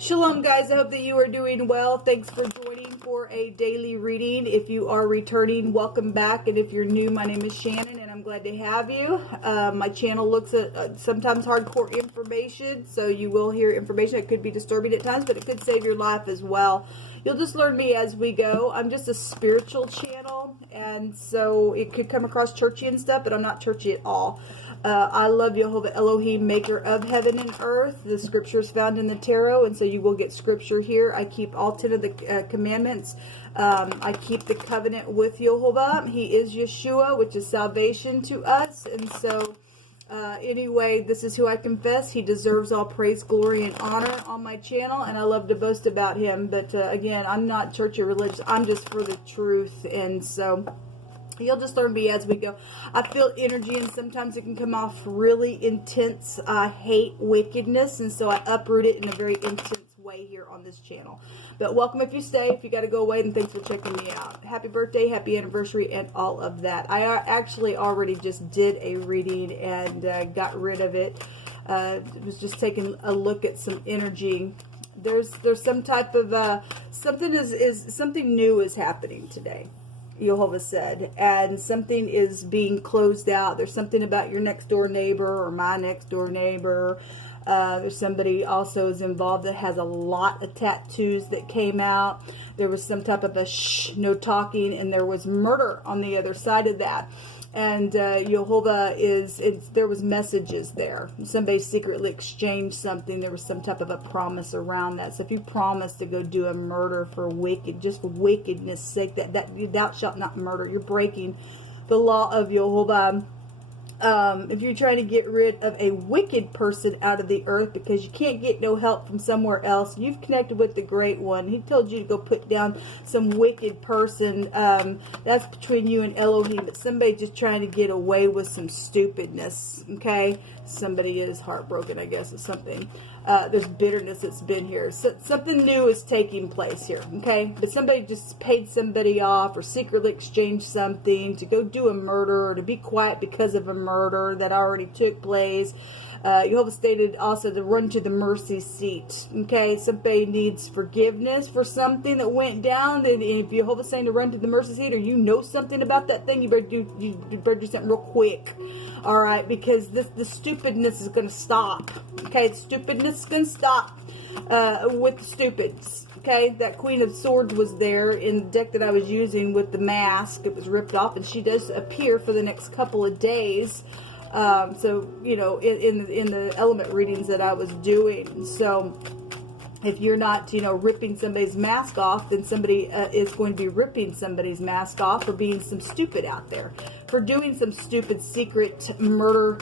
Shalom, guys. I hope that you are doing well. Thanks for joining for a daily reading. If you are returning, welcome back. And if you're new, my name is Shannon, and I'm glad to have you. My channel looks at sometimes hardcore information, so you will hear information that could be disturbing at times, but it could save your life as well. You'll just learn me as we go. I'm just a spiritual channel, and so it could come across churchy and stuff, but I'm not churchy at all. I love Jehovah Elohim, maker of heaven and earth. The scripture is found in the tarot, and so you will get scripture here. I keep all 10 of the commandments. I keep the covenant with Jehovah. He is Yeshua, which is salvation to us. And so anyway, this is who I confess. He deserves all praise, glory, and honor on my channel, and I love to boast about him. But again, I'm not church or religious. I'm just for the truth, and so you'll just learn me as we go. I feel energy, and sometimes it can come off really intense. I hate wickedness, and so I uproot it in a very intense way here on this channel. But welcome if you stay. If you got to go away, then thanks for checking me out. Happy birthday, happy anniversary, and all of that. I actually already just did a reading and got rid of it. Was just taking a look at some energy. There's some type of something new is happening today, Jehovah said, and something is being closed out. There's something about your next door neighbor or my next door neighbor. There's somebody also is involved that has a lot of tattoos that came out. There was some type of a no talking, and there was murder on the other side of that. And Jehovah there was messages there. Somebody secretly exchanged something. There was some type of a promise around that. So if you promise to go do a murder for just for wickedness sake, that thou shalt not murder, you're breaking the law of Jehovah. If you're trying to get rid of a wicked person out of the earth because you can't get no help from somewhere else, you've connected with the Great One. He told you to go put down some wicked person. That's between you and Elohim, but somebody just trying to get away with some stupidness, okay? Somebody is heartbroken, I guess, or something. There's bitterness that's been here. So something new is taking place here, okay? But somebody just paid somebody off or secretly exchanged something to go do a murder or to be quiet because of a murder that already took place. Jehovah stated also to run to the mercy seat, okay? Somebody needs forgiveness for something that went down, and if Jehovah's saying to run to the mercy seat, or you know something about that thing, you better do something real quick. All right, because the stupidness is going to stop. Okay, the stupidness is going to stop with the stupids. Okay, that Queen of Swords was there in the deck that I was using with the mask. It was ripped off, and she does appear for the next couple of days. So, you know, in the element readings that I was doing. So if you're not, you know, ripping somebody's mask off, then somebody is going to be ripping somebody's mask off for being some stupid out there, for doing some stupid secret murder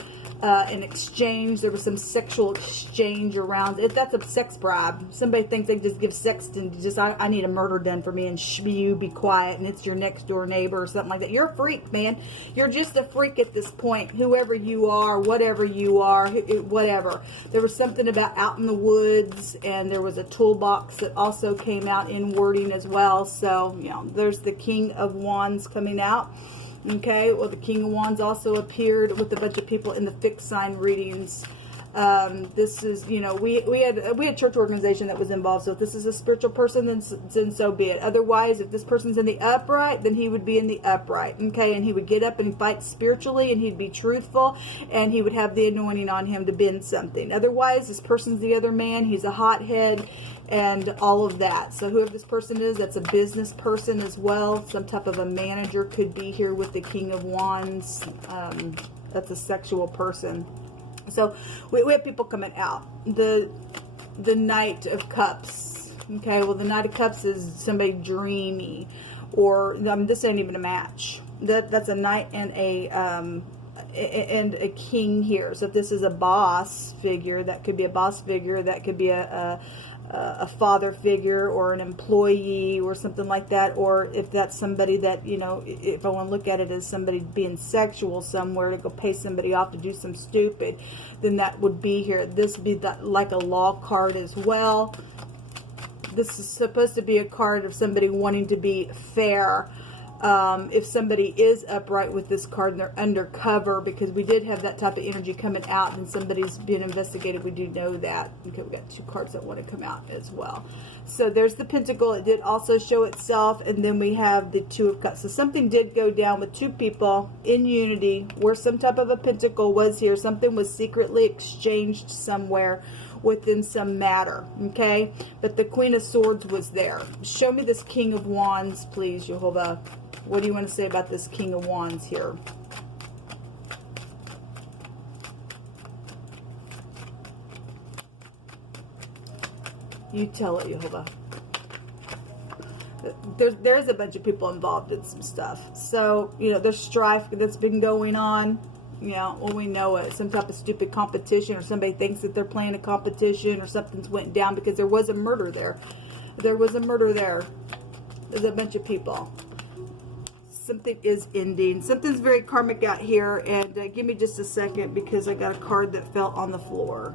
in exchange. There was some sexual exchange around it. That's a sex bribe. Somebody thinks they just give sex and just, I need a murder done for me, and you be quiet, and it's your next door neighbor or something like that. You're a freak, man. You're just a freak at this point. Whoever you are, whatever you are, whatever. There was something about out in the woods, and there was a toolbox that also came out in wording as well. So, you know, there's the King of Wands coming out. Okay, well, the King of Wands also appeared with a bunch of people in the fixed sign readings. This is, you know, we had a church organization that was involved. So if this is a spiritual person, then so be it. Otherwise, if this person's in the upright, then he would be in the upright. Okay, and he would get up and fight spiritually, and he'd be truthful, and he would have the anointing on him to bend something. Otherwise, this person's the other man. He's a hothead and all of that. So whoever this person is, that's a business person as well. Some type of a manager could be here with the King of Wands. That's a sexual person. So we have people coming out. The Knight of Cups. Okay, well, the Knight of Cups is somebody dreamy, or this ain't even a match. That's a knight and a king here. So if this is a boss figure, that could be a boss figure. That could be a father figure or an employee or something like that. Or if that's somebody that, you know, if I want to look at it as somebody being sexual somewhere to go pay somebody off to do some stupid, then that would be here. This would be like a law card as well. This is supposed to be a card of somebody wanting to be fair. If somebody is upright with this card and they're undercover, because we did have that type of energy coming out and somebody's being investigated, we do know that. Okay, we got 2 cards that want to come out as well. So there's the Pentacle. It did also show itself, and then we have the 2 of Cups. So something did go down with 2 people in unity where some type of a Pentacle was here. Something was secretly exchanged somewhere within some matter, okay? But the Queen of Swords was there. Show me this King of Wands, please, Jehovah. What do you want to say about this King of Wands here? You tell it, Jehovah. There's a bunch of people involved in some stuff. So, you know, there's strife that's been going on. You know, well, we know it. Some type of stupid competition, or somebody thinks that they're playing a competition, or something's went down because there was a murder there. There was a murder there. There's a bunch of people. Something is ending. Something's very karmic out here. And give me just a second, because I got a card that fell on the floor.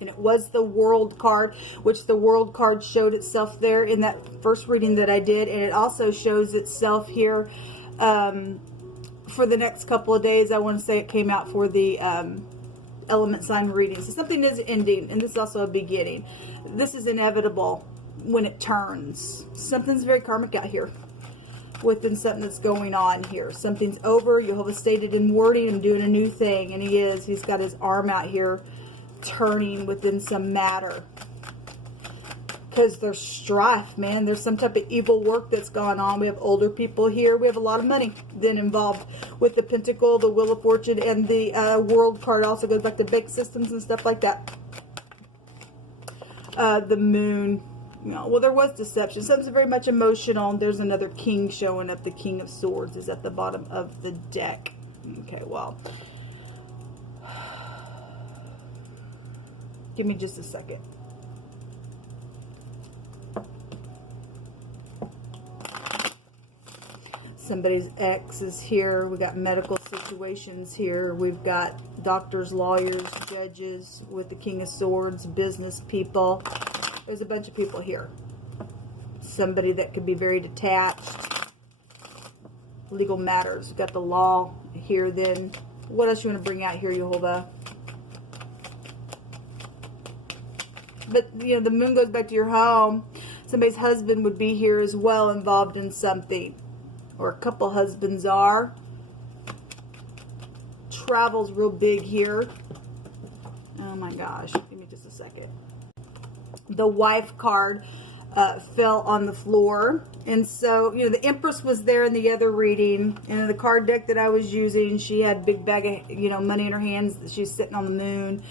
And it was the World card, which the World card showed itself there in that first reading that I did. And it also shows itself here for the next couple of days. I want to say it came out for the element sign reading. So something is ending, and this is also a beginning. This is inevitable when it turns. Something's very karmic out here within something that's going on here. Something's over. Jehovah stated in wording, I'm doing a new thing, and he is. He's got his arm out here turning within some matter. Because there's strife, man. There's some type of evil work that's gone on. We have older people here. We have a lot of money then involved with the Pentacle, the Wheel of Fortune, and the World card also goes back to bank systems and stuff like that. The Moon. You know, well, there was deception. Something's very much emotional. There's another King showing up. The King of Swords is at the bottom of the deck. Okay, well. Give me just a second. Somebody's ex is here. We got medical situations here. We've got doctors, lawyers, judges with the King of Swords, business people. There's a bunch of people here. Somebody that could be very detached. Legal matters. We've got the law here then. What else you want to bring out here, Jehovah? But, you know, the Moon goes back to your home. Somebody's husband would be here as well, involved in something. Or a couple husbands are. Travel's real big here. Oh my gosh. Give me just a second. The Wife card fell on the floor. And so, you know, the Empress was there in the other reading. And in the card deck that I was using, she had a big bag of, you know, money in her hands. She's sitting on the moon.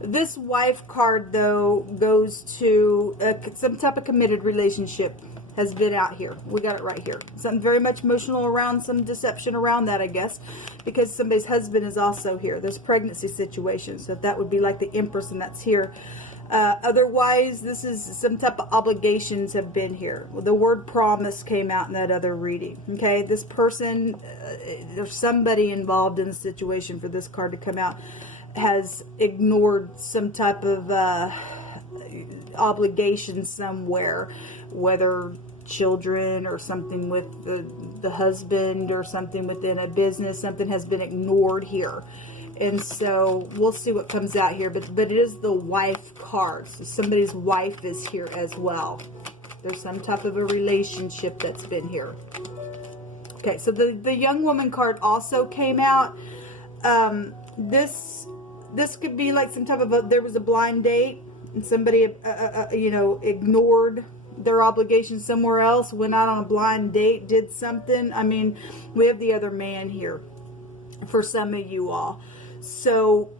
This Wife card, though, goes to some type of committed relationship has been out here. We got it right here. Something very much emotional around, some deception around that, I guess, because somebody's husband is also here. There's pregnancy situations, so that would be like the Empress, and that's here. Otherwise, this is some type of obligations have been here. Well, the word promise came out in that other reading. Okay, this person, there's somebody involved in the situation for this card to come out, has ignored some type of obligation somewhere, whether children or something with the husband or something within a business. Something has been ignored here. And so we'll see what comes out here. But it is the Wife card. So somebody's wife is here as well. There's some type of a relationship that's been here. Okay, so the young woman card also came out. This could be like some type of there was a blind date and somebody you know, ignored their obligations somewhere else, went out on a blind date, did something. I mean, we have the other man here for some of you all. So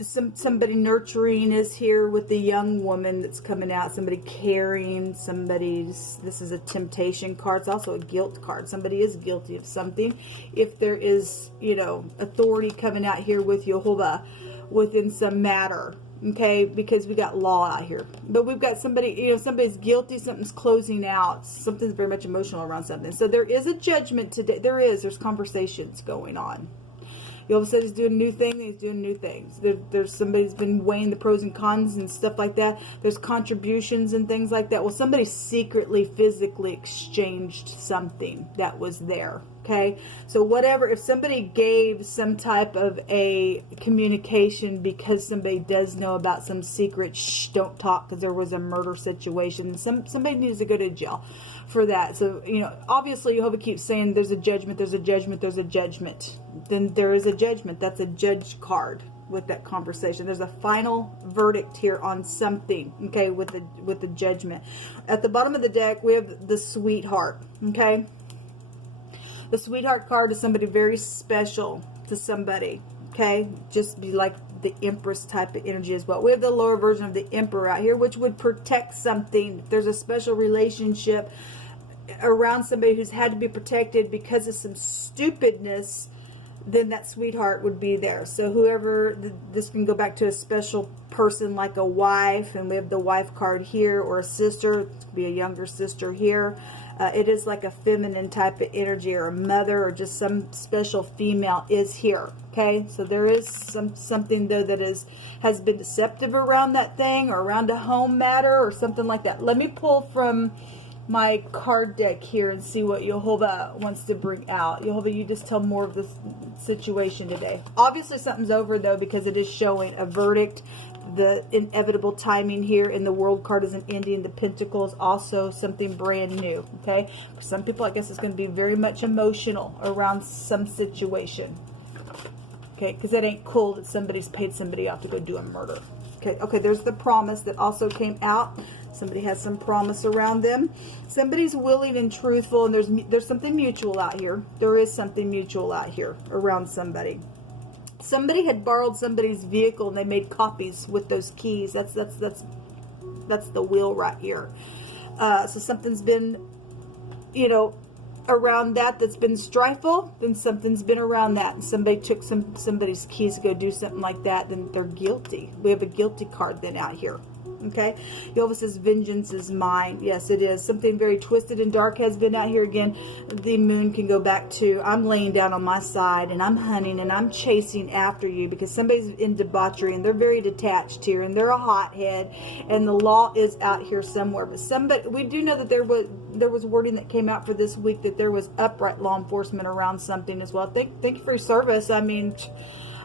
somebody nurturing is here with the young woman that's coming out. Somebody caring. This is a temptation card. It's also a guilt card. Somebody is guilty of something. If there is, you know, authority coming out here with Jehovah within some matter. Okay, because we got law out here. But we've got somebody, you know, somebody's guilty, something's closing out, something's very much emotional around something. So there is a judgment today. There's conversations going on. He all of a sudden is doing a new thing, and he's doing new things. There's somebody's been weighing the pros and cons and stuff like that. There's contributions and things like that. Well, somebody secretly, physically exchanged something that was there. Okay, so whatever, if somebody gave some type of a communication because somebody does know about some secret, shh, don't talk because there was a murder situation, somebody needs to go to jail for that. So, you know, obviously Jehovah keeps saying there's a judgment, there's a judgment, there's a judgment. Then there is a judgment. That's a judge card with that conversation. There's a final verdict here on something, okay, with the judgment. At the bottom of the deck, we have the sweetheart, okay? The sweetheart card is somebody very special to somebody, okay? Just be like the Empress type of energy as well. We have the lower version of the Emperor out here, which would protect something. If there's a special relationship around somebody who's had to be protected because of some stupidness, then that sweetheart would be there. So whoever, this can go back to a special person like a wife, and we have the wife card here, or a sister, it could be a younger sister here. It is like a feminine type of energy, or a mother, or just some special female is here. Okay, so there is something though that has been deceptive around that thing, or around a home matter, or something like that. Let me pull from my card deck here and see what Jehovah wants to bring out. Jehovah, you just tell more of this situation today. Obviously something's over though, because it is showing a verdict, the inevitable timing here, and the World card is an ending. The Pentacles also something brand new. Okay, for some people I guess it's going to be very much emotional around some situation. Okay, because that ain't cool that somebody's paid somebody off to go do a murder. Okay, there's the promise that also came out. Somebody has some promise around them. Somebody's willing and truthful, and there's something mutual out here. There is something mutual out here around somebody. Somebody had borrowed somebody's vehicle and they made copies with those keys. That's the wheel right here. So something's been, you know, around that's been strifeful. Then something's been around that, and somebody took somebody's keys to go do something like that. Then they're guilty. We have a guilty card then out here. Okay, Jehovah says vengeance is mine. Yes, it is. Something very twisted and dark has been out here again. The moon can go back to, I'm laying down on my side and I'm hunting and I'm chasing after you, because somebody's in debauchery and they're very detached here and they're a hothead, and the law is out here somewhere. But somebody, we do know that there was wording that came out for this week that there was upright law enforcement around something as well. Thank you for your service. I mean,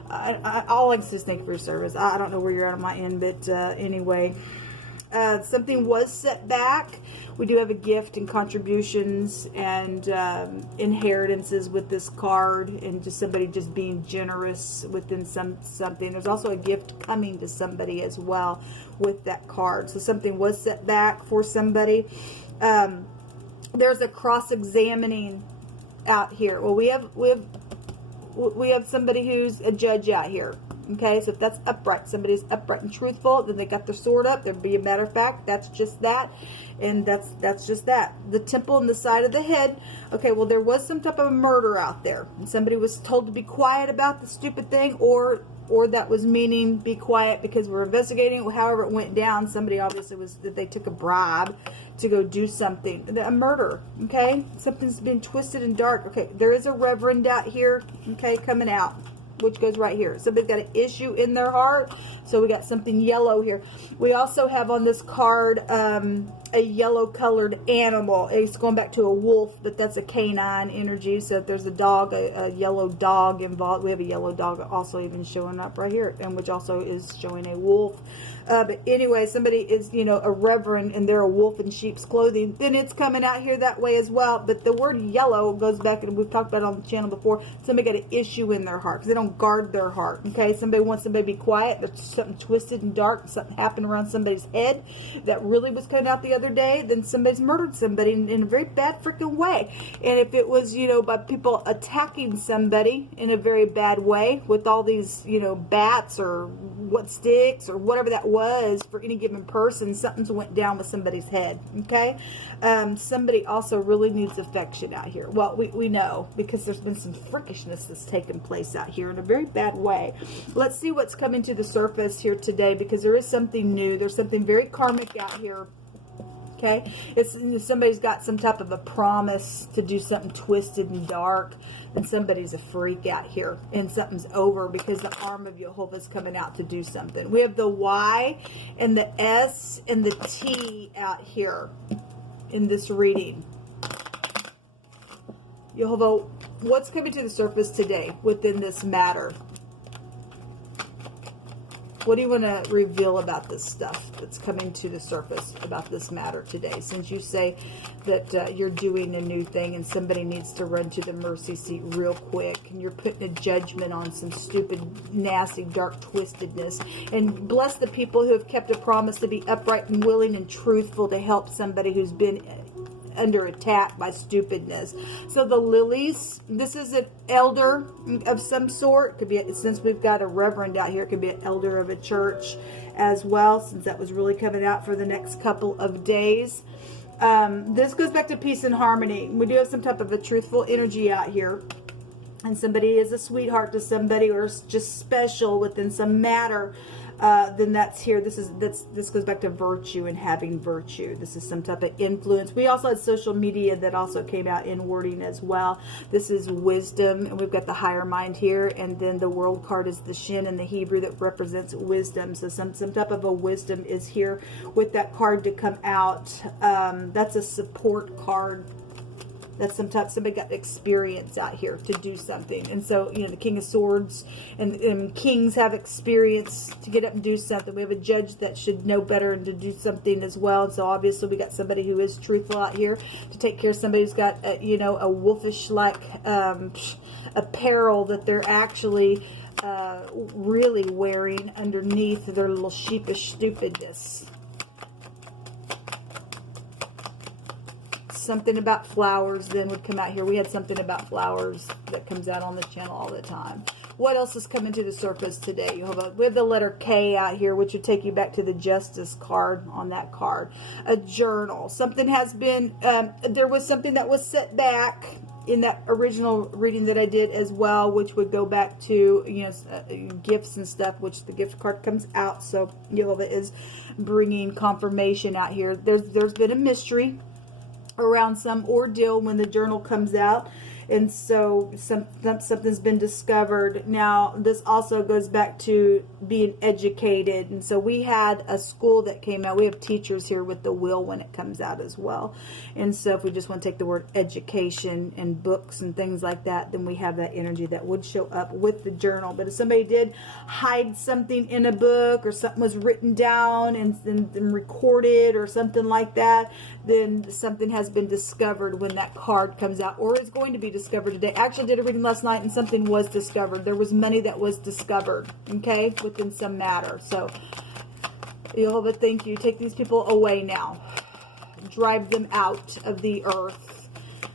all I can say is thank you for your service. I don't know where you're at on my end, but anyway, something was set back. We do have a gift and contributions and inheritances with this card, and just somebody just being generous within something. There's also a gift coming to somebody as well with that card. So something was set back for somebody. There's a cross-examining out here. Well, we have somebody who's a judge out here. Okay, so if that's upright, somebody's upright and truthful, then they got their sword up. There'd be a matter of fact, that's just that, and that's just that. The temple and the side of the head. Okay, well, there was some type of a murder out there, and somebody was told to be quiet about the stupid thing, or that was meaning be quiet because we're investigating. However it went down, somebody obviously was, that they took a bribe to go do something, a murder. Okay, something's been twisted and dark. Okay, there is a reverend out here, okay, coming out, which goes right here. Somebody's got an issue in their heart, so we got something yellow here. We also have on this card a yellow colored animal. It's going back to a wolf, but that's a canine energy. So if there's a dog, a yellow dog involved, we have a yellow dog also even showing up right here, and which also is showing a wolf. But anyway, somebody is, you know, a reverend and they're a wolf in sheep's clothing, then it's coming out here that way as well. But the word yellow goes back, and we've talked about it on the channel before, somebody got an issue in their heart because they don't guard their heart. Okay, somebody wants somebody to be quiet. There's something twisted and dark, something happened around somebody's head that really was coming out the other day. Then somebody's murdered somebody in a very bad freaking way. And if it was, you know, by people attacking somebody in a very bad way with all these, you know, bats or what sticks or whatever that was for any given person, something's went down with somebody's head. Okay, somebody also really needs affection out here. Well, we know, because there's been some freakishness that's taken place out here in a very bad way. Let's see what's coming to the surface here today, because there is something new. There's something very karmic out here Okay, it's somebody's got some type of a promise to do something twisted and dark, and somebody's a freak out here, and something's over because the arm of Jehovah's coming out to do something. We have the Y and the S and the T out here in this reading. Jehovah, what's coming to the surface today within this matter? What do you want to reveal about this stuff that's coming to the surface about this matter today? Since you say that you're doing a new thing and somebody needs to run to the mercy seat real quick, and you're putting a judgment on some stupid, nasty, dark twistedness. And bless the people who have kept a promise to be upright and willing and truthful to help somebody who's been under attack by stupidness. So the lilies, this is an elder of some sort. Could be, since we've got a reverend out here, it could be an elder of a church as well, since that was really coming out for the next couple of days. This goes back to peace and harmony. We do have some type of a truthful energy out here, and somebody is a sweetheart to somebody, or just special within some matter. Then that's here. This goes back to virtue and having virtue. This is some type of influence. We also had social media that also came out in wording as well. This is wisdom, and we've got the higher mind here, and then the world card is the shin in the Hebrew that represents wisdom. So some type of a wisdom is here with that card to come out. That's a support card. That's somebody got experience out here to do something. And so, you know, the King of Swords and kings have experience to get up and do something. We have a judge that should know better and to do something as well. And so obviously we got somebody who is truthful out here to take care of somebody who's got, you know, a wolfish-like apparel that they're actually really wearing underneath their little sheepish stupidness. Something about flowers then would come out here. We had something about flowers that comes out on the channel all the time. What else is coming to the surface today? We have the letter K out here, which would take you back to the Justice card on that card. A journal. Something has been, there was something that was set back in that original reading that I did as well, which would go back to, you know, gifts and stuff, which the gift card comes out. So Jehovah is bringing confirmation out here. There's been a mystery around some ordeal when the journal comes out, and so something's been discovered. Now this also goes back to being educated, and so we had a school that came out. We have teachers here with the wheel when it comes out as well. And so if we just want to take the word education and books and things like that, then we have that energy that would show up with the journal. But if somebody did hide something in a book, or something was written down and recorded or something like that, then something has been discovered when that card comes out, or is going to be discovered today. I actually did a reading last night and something was discovered. There was money that was discovered, okay, within some matter. So Jehovah, thank you. Take these people away now. Drive them out of the earth.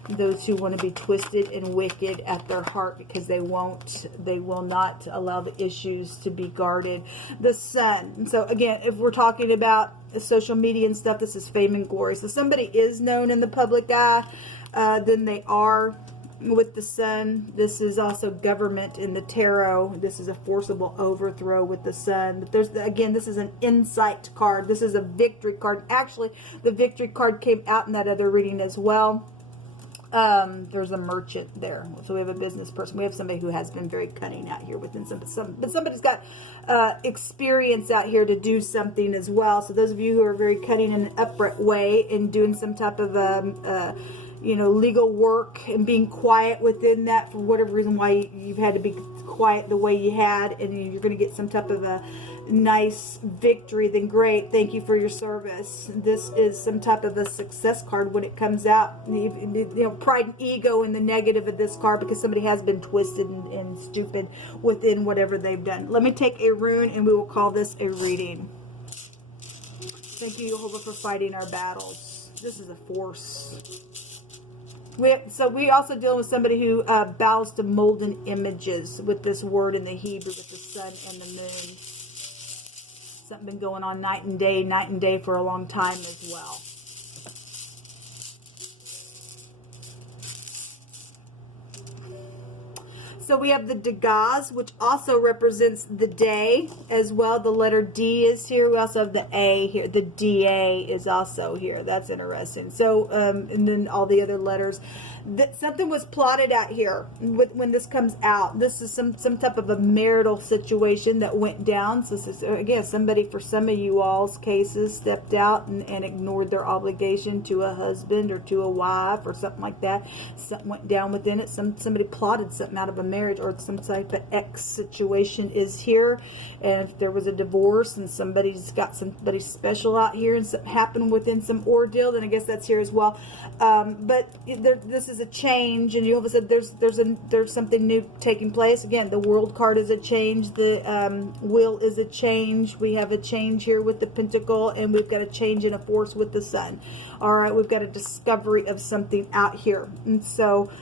Those who want to be twisted and wicked at their heart, because they will not allow the issues to be guarded. The sun. And so again, if we're talking about social media and stuff, this is fame and glory. So somebody is known in the public eye, then they are with the sun. This is also government in the tarot. This is a forcible overthrow with the sun. There's, again, this is an insight card. This is a victory card. Actually, the victory card came out in that other reading as well. There's a merchant there. So we have a business person. We have somebody who has been very cunning out here within but somebody's got experience out here to do something as well. So those of you who are very cunning in an upright way and doing some type of you know, legal work and being quiet within that for whatever reason why you've had to be quiet the way you had, and you're going to get some type of a nice victory, then great. Thank you for your service. This is some type of a success card when it comes out. You know, pride and ego in the negative of this card, because somebody has been twisted and stupid within whatever they've done. Let me take a rune and we will call this a reading. Thank you, Jehovah, for fighting our battles. This is a force. So we also deal with somebody who bows to molten images with this word in the Hebrew with the sun and the moon. Something been going on night and day for a long time as well. So we have the Degas, which also represents the day as well. The letter D is here. We also have the A here. The DA is also here. That's interesting. So, and then all the other letters. Something was plotted out here when this comes out. This is some type of a marital situation that went down. So this is, again, somebody, for some of you all's cases, stepped out and ignored their obligation to a husband or to a wife or something like that. Something went down within it. Somebody plotted something out of a marriage, or some type of X situation is here. And if there was a divorce and somebody's got somebody special out here and something happened within some ordeal, then I guess that's here as well. But this is a change, and Jehovah said there's something new taking place. Again, the World card is a change. The Will is a change. We have a change here with the Pentacle, and we've got a change in a Force with the Sun. All right, we've got a discovery of something out here, and so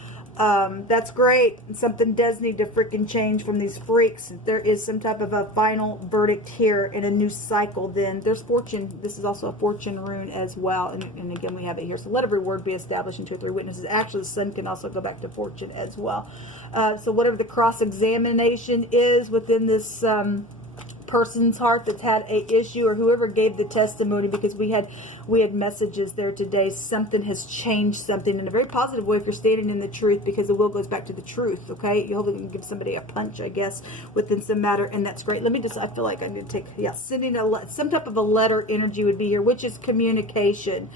that's great. Something does need to freaking change from these freaks. There is some type of a final verdict here in a new cycle. Then there's Fortune. This is also a Fortune rune as well. And again, we have it here. So let every word be established in 2 or 3 witnesses. Actually, the Sun can also go back to Fortune as well. So whatever the cross-examination is within this person's heart that's had a issue, or whoever gave the testimony, because we had messages there today. Something has changed something in a very positive way if you're standing in the truth, because the will goes back to the truth. Okay, you hopefully can give somebody a punch, I guess, within some matter, and that's great. Let me just, I feel like I'm going to take, sending some type of a letter energy would be here, which is communication.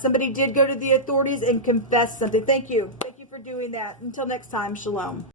Somebody did go to the authorities and confess something. Thank you for doing that. Until next time, shalom.